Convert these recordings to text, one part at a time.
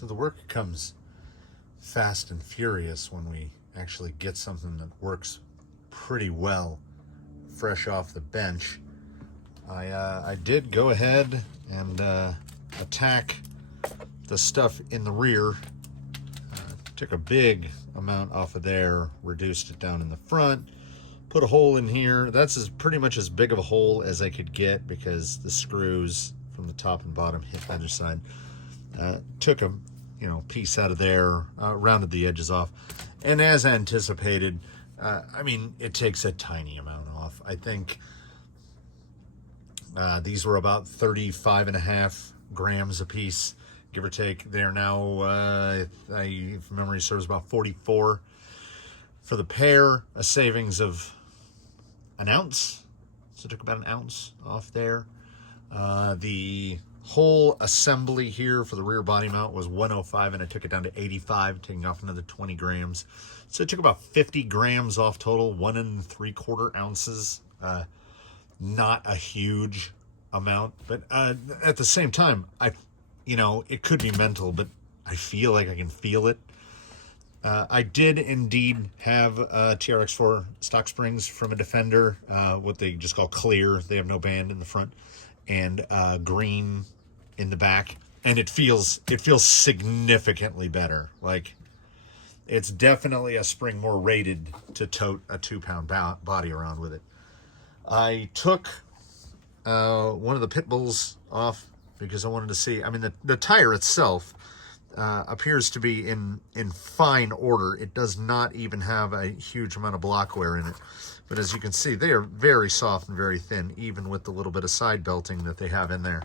So the work comes fast and furious when we actually get something that works pretty well fresh off the bench. I did go ahead and attack the stuff in the rear. Took a big amount off of there, reduced it down in the front, put a hole in here. That's pretty much as big of a hole as I could get because the screws from the top and bottom hit the other side. Took a piece out of there, rounded the edges off, and as anticipated, I mean, it takes a tiny amount off. I think these were about 35.5 grams a piece, give or take. They're now, if memory serves, about 44 for the pair, a savings of an ounce. So it took about an ounce off there. The whole assembly here for the rear body mount was 105, and I took it down to 85, taking off another 20 grams. So it took about 50 grams off total, 1 3/4 ounces. Not a huge amount, but at the same time, it could be mental, but I feel like I can feel it. I did indeed have TRX4 stock springs from a Defender, what they just call clear. They have no band in the front, and green in the back, and it feels significantly better. Like, it's definitely a spring more rated to tote a 2-pound body around with it. I took one of the pit bulls off because I wanted to see. I mean, the tire itself appears to be in fine order. It does not even have a huge amount of block wear in it. But as you can see, they are very soft and very thin, even with the little bit of side belting that they have in there.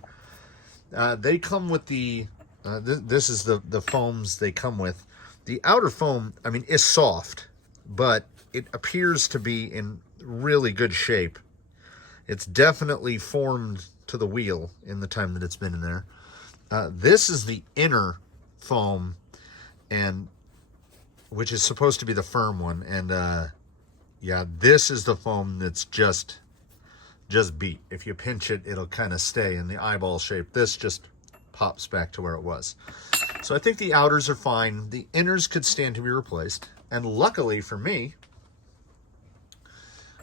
They come with the, this is the foams they come with. The outer foam, I mean, is soft, but it appears to be in really good shape. It's definitely formed to the wheel in the time that it's been in there. This is the inner foam, and which is supposed to be the firm one, and yeah, this is the foam that's just beat. If you pinch it, it'll kind of stay in the eyeball shape. This just pops back to where it was. So I think the outers are fine. The inners could stand to be replaced, and luckily for me,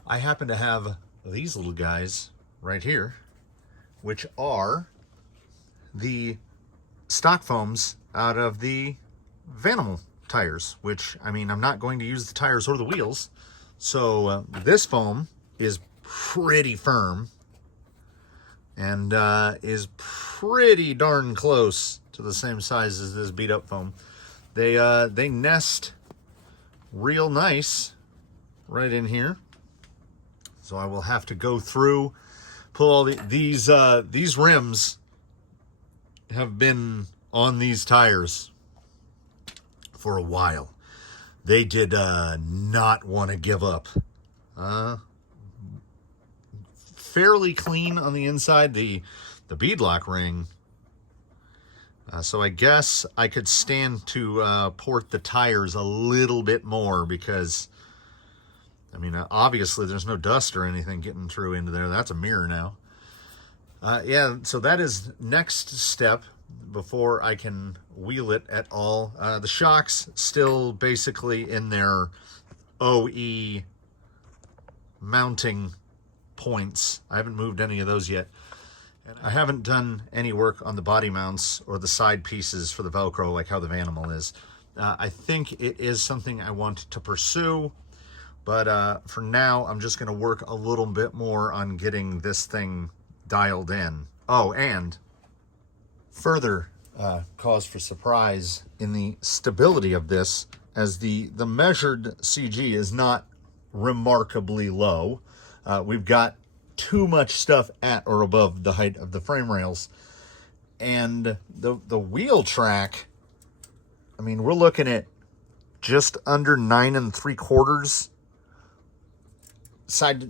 I happen to have these little guys right here, which are the stock foams out of the Vanimal tires, which, I mean, I'm not going to use the tires or the wheels. So this foam is pretty firm and is pretty darn close to the same size as this beat up foam. They nest real nice right in here. So I will have to go through, pull all these rims have been on these tires for a while. They did not want to give up. Fairly clean on the inside, the beadlock ring. So I guess I could stand to port the tires a little bit more because, I mean, obviously there's no dust or anything getting through into there. That's a mirror now. Yeah, so that is next step before I can wheel it at all. The shocks still basically in their OE mounting points. I haven't moved any of those yet. And I haven't done any work on the body mounts or the side pieces for the Velcro like how the Vanimal is. I think it is something I want to pursue, but for now I'm just going to work a little bit more on getting this thing dialed in. Oh, and further cause for surprise in the stability of this, as the measured CG is not remarkably low. We've got too much stuff at or above the height of the frame rails, and the wheel track, I mean, we're looking at just under 9 3/4 side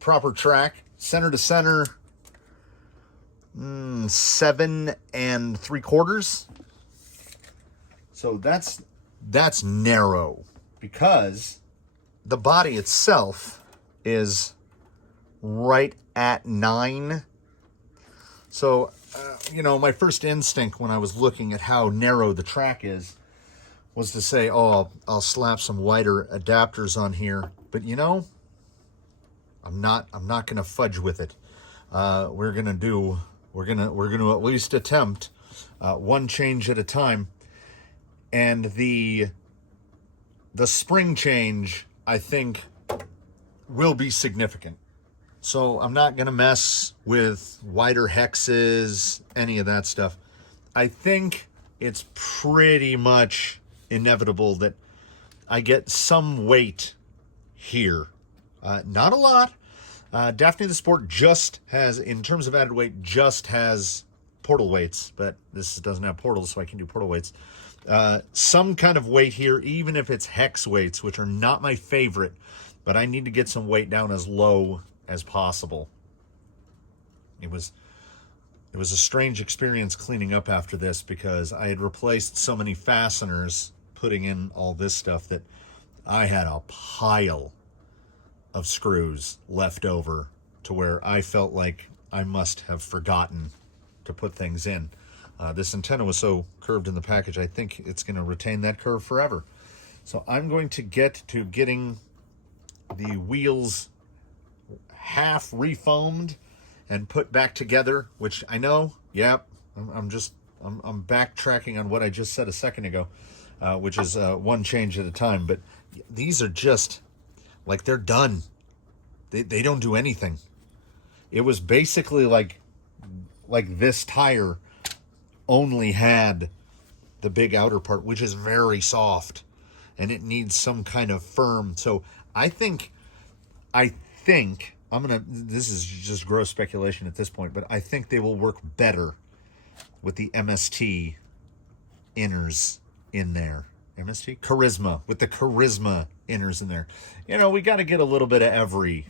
proper track, center to center 7 3/4. So that's narrow, because the body itself is right at 9. So you know, my first instinct when I was looking at how narrow the track is was to say, oh, I'll slap some wider adapters on here. But you know, I'm not going to fudge with it. We're going to at least attempt one change at a time. And the spring change, I think, will be significant. So I'm not going to mess with wider hexes, any of that stuff. I think it's pretty much inevitable that I get some weight here. Not a lot. Daphne the Sport just has, in terms of added weight, just has portal weights, but this doesn't have portals, so I can do portal weights. Some kind of weight here, even if it's hex weights, which are not my favorite, but I need to get some weight down as low as possible. It was a strange experience cleaning up after this because I had replaced so many fasteners putting in all this stuff that I had a pile of screws left over to where I felt like I must have forgotten to put things in. This antenna was so curved in the package, I think it's going to retain that curve forever. So I'm going to get to getting the wheels half refoamed and put back together, which I know, yep, I'm backtracking on what I just said a second ago, which is one change at a time. But these are just, like, they're done. They don't do anything. It was basically like this tire only had the big outer part, which is very soft, and it needs some kind of firm. So I think this is just gross speculation at this point, but I think they will work better with the MST inners in there. MST? Charisma, with the Charisma inners in there. You know, we got to get a little bit of every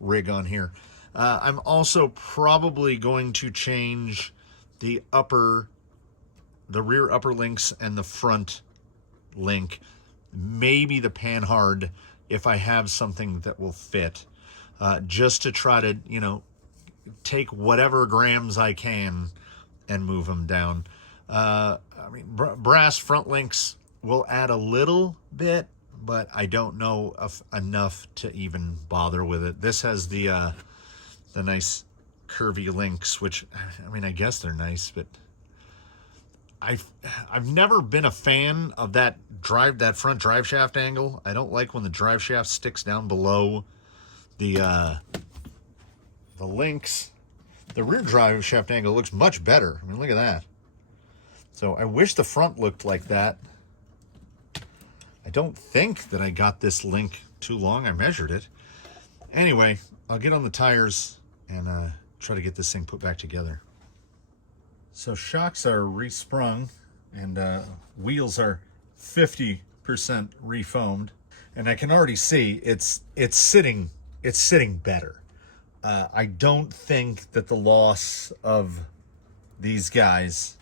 rig on here. I'm also probably going to change the rear upper links and the front link. Maybe the panhard if I have something that will fit. Just to try to, you know, take whatever grams I can and move them down. I mean, brass front links will add a little bit, but I don't know enough to even bother with it. This has the nice curvy links, which, I mean, I guess they're nice, but I've never been a fan of that front drive shaft angle. I don't like when the drive shaft sticks down below the links. The rear drive shaft angle looks much better. I mean, look at that. So I wish the front looked like that. I don't think that I got this link too long. I measured it. Anyway, I'll get on the tires and try to get this thing put back together. So shocks are resprung and wheels are 50% refoamed, and I can already see it's sitting better. I don't think that the loss of these guys,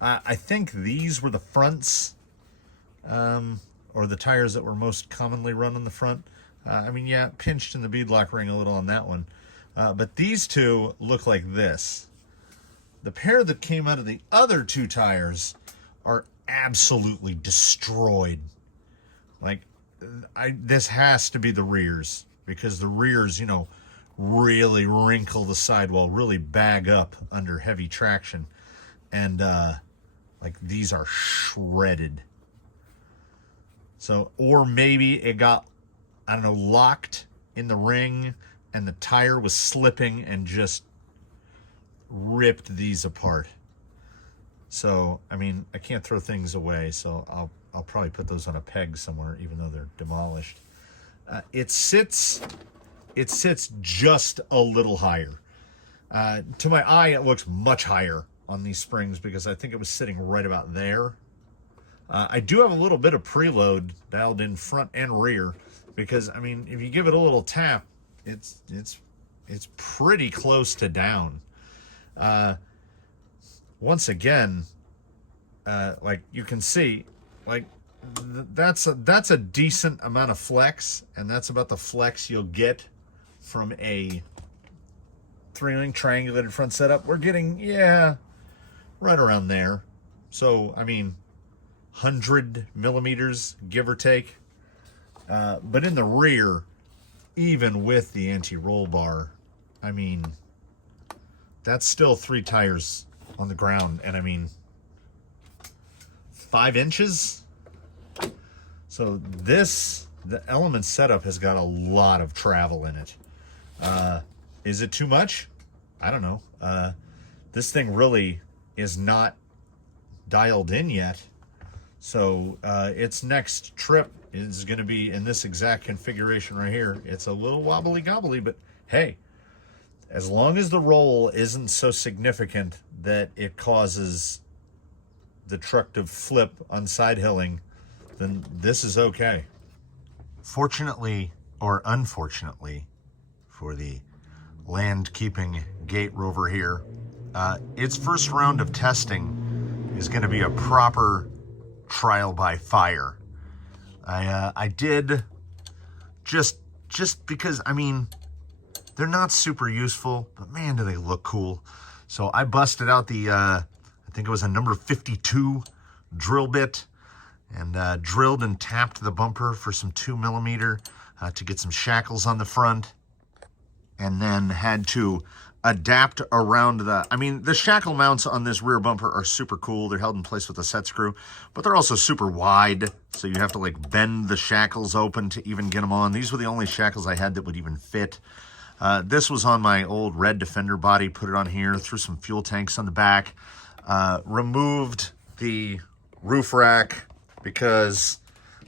I think these were the fronts, or the tires that were most commonly run on the front. I mean, yeah, pinched in the beadlock ring a little on that one. But these two look like this. The pair that came out of the other two tires are absolutely destroyed. Like, this has to be the rears, because the rears, you know, really wrinkle the sidewall, really bag up under heavy traction. And, like, these are shredded. So, or maybe it got, I don't know, locked in the ring and the tire was slipping and just ripped these apart. So, I mean, I can't throw things away, so I'll probably put those on a peg somewhere, even though they're demolished. It sits just a little higher. To my eye, it looks much higher on these springs because I think it was sitting right about there. I do have a little bit of preload dialed in front and rear because, I mean, if you give it a little tap, it's pretty close to down. Once again, like you can see, like that's a decent amount of flex, and that's about the flex you'll get from a 3-link triangulated front setup, we're getting, yeah, right around there. So, I mean, 100 millimeters, give or take. But in the rear, even with the anti-roll bar, I mean, that's still 3 tires on the ground. And I mean, 5 inches? So this, the Element setup has got a lot of travel in it. Is it too much? I don't know. This thing really is not dialed in yet. So its next trip is going to be in this exact configuration right here. It's a little wobbly gobbly, but hey, as long as the roll isn't so significant that it causes the truck to flip on side hilling, then this is okay. Fortunately or unfortunately for the Land Keeping Gate Rover here, its first round of testing is going to be a proper trial by fire. I did just because, I mean, they're not super useful, but man, do they look cool. So I busted out the, I think it was a number 52 drill bit, and drilled and tapped the bumper for some 2mm to get some shackles on the front, and then had to adapt around the, I mean, the shackle mounts on this rear bumper are super cool. They're held in place with a set screw, but they're also super wide, so you have to like bend the shackles open to even get them on. These were the only shackles I had that would even fit. This was on my old red Defender body, put it on here, threw some fuel tanks on the back, removed the roof rack, because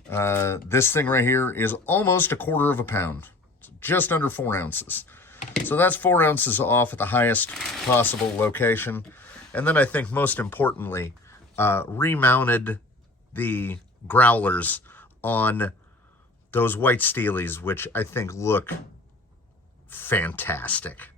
this thing right here is almost 1/4 pound, just under 4 ounces. So that's 4 ounces off at the highest possible location. And then I think most importantly, remounted the growlers on those white Steelies, which I think look fantastic.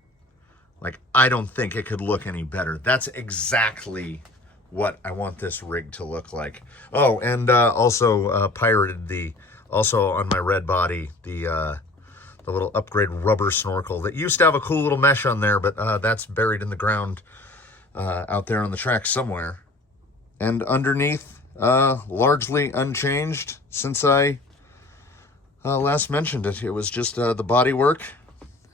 Like, I don't think it could look any better. That's exactly what I want this rig to look like. Oh, and also pirated also on my red body, the little upgrade rubber snorkel that used to have a cool little mesh on there, but that's buried in the ground out there on the track somewhere. And underneath, largely unchanged since I last mentioned it. It was just the body work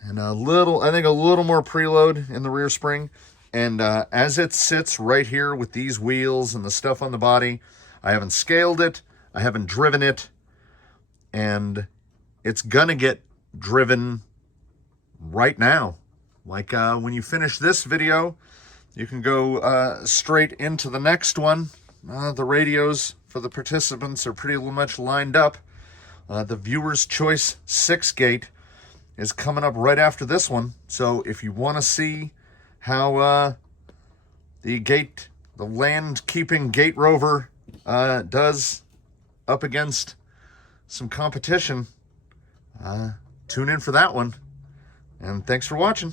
and I think a little more preload in the rear spring. And as it sits right here with these wheels and the stuff on the body, I haven't scaled it, I haven't driven it, and it's gonna get driven right now. Like when you finish this video, you can go straight into the next one. The radios for the participants are pretty much lined up. The viewer's choice 6-gate is coming up right after this one. So if you want to see how the Land Keeping Gate Rover does up against some competition, tune in for that one. And thanks for watching.